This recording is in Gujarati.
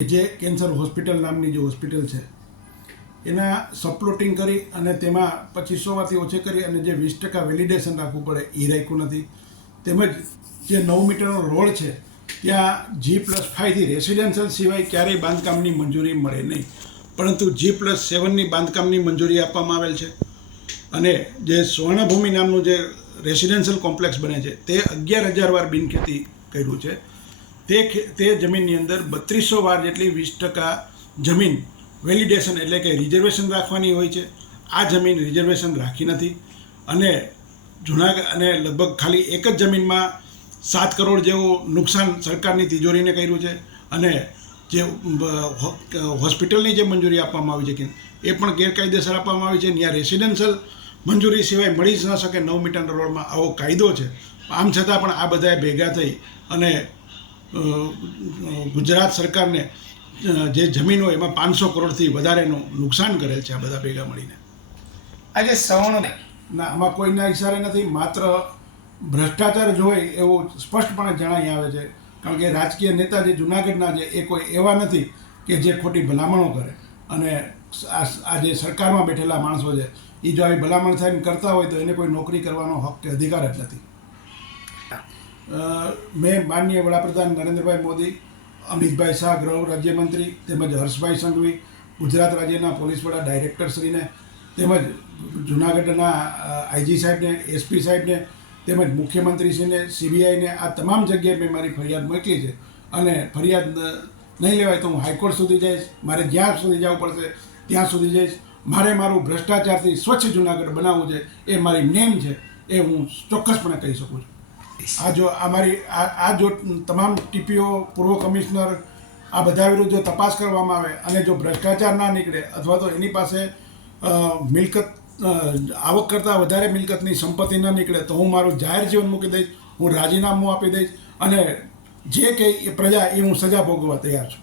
જે કેન્સર હોસ્પિટલ નામની જે હોસ્પિટલ છે, એના સપ્લોટિંગ કરી અને તેમાં પચીસોમાંથી ઓછે કરી અને જે વીસ ટકા વેલિડેશન રાખવું પડે એ રાખ્યું નથી. તેમજ જે નવ મીટરનો રોડ છે, ત્યાં જી પ્લસ ફાઇવથી રેસિડેન્શિયલ સિવાય ક્યારેય બાંધકામની મંજૂરી મળે નહીં. પરંતુ જી પ્લસ સેવનની બાંધકામની મંજૂરી આપવામાં આવેલ છે. અને જે સ્વર્ણભૂમિ નામનું જે રેસિડેન્શિયલ કોમ્પ્લેક્સ બને છે, તે અગિયાર હજાર વાર બિનખેતી કર્યું છે. તે તે જમીનની અંદર બત્રીસો વાર જેટલી વીસ ટકા જમીન વેલિડેશન એટલે કે રિઝર્વેશન રાખવાની હોય છે. આ જમીન રિઝર્વેશન રાખી નથી અને જૂનાગઢ અને લગભગ ખાલી એક જ જમીનમાં સાત કરોડ જેવું નુકસાન સરકારની તિજોરીને કર્યું છે અને જે હોસ્પિટલની જે મંજૂરી આપવામાં આવી છે કે એ પણ ગેરકાયદેસર આપવામાં આવી છે ત્યાં રેસિડેન્શિયલ મંજૂરી સિવાય મળી જ ન શકે નવ મીટરના રોડમાં આવો કાયદો છે. આમ છતાં પણ આ બધાએ ભેગા થઈ અને ગુજરાત સરકારને જે જમીન હોય એમાં પાંચસો કરોડથી વધારેનું નુકસાન કરેલ છે આ બધા ભેગા મળીને. આજે સવર્ણ ના આમાં કોઈના ઇશારે નથી માત્ર ભ્રષ્ટાચાર જ હોય એવું સ્પષ્ટપણે જણાઈ આવે છે. કારણ કે રાજકીય નેતા જે જુનાગઢના છે એ કોઈ એવા નથી કે જે ખોટી ભલામણો કરે. અને આ જે સરકારમાં બેઠેલા માણસો છે એ જો આવી ભલામણ થઈને કરતા હોય તો એને કોઈ નોકરી કરવાનો હક કે અધિકાર જ નથી. મેં માનનીય વડાપ્રધાન નરેન્દ્રભાઈ મોદી, અમિતભાઈ શાહ, ગૃહ રાજ્યમંત્રી તેમજ હર્ષભાઈ સંઘવી, ગુજરાત રાજ્યના પોલીસ વડા ડાયરેક્ટરશ્રીને તેમજ જુનાગઢના આઈજી સાહેબને એસપી સાહેબને તેમજ મુખ્યમંત્રીશ્રીને સીબીઆઈને આ તમામ જગ્યાએ મેં મારી ફરિયાદ મોકલી છે. અને ફરિયાદ નહીં લેવાય તો હું હાઈકોર્ટ સુધી જઈશ, મારે જ્યાં સુધી જવું પડશે ત્યાં સુધી જઈશ. મારે મારું ભ્રષ્ટાચારથી સ્વચ્છ જુનાગઢ બનાવવું છે એ મારી નેમ છે, એ હું ચોક્કસપણે કહી શકું છું. આ જો આ મારી આ જો તમામ ટીપીઓ, પૂર્વ કમિશનર, આ બધા વિરુદ્ધ જો તપાસ કરવામાં આવે અને જો ભ્રષ્ટાચાર ના નીકળે અથવા તો એની પાસે મિલકત આવક કરતાં વધારે મિલકતની સંપત્તિ ન નીકળે, તો હું મારું જાહેર જીવન મૂકી દઈશ, હું રાજીનામું આપી દઈશ અને જે કંઈ પ્રજા એ હું સજા ભોગવવા તૈયાર છું.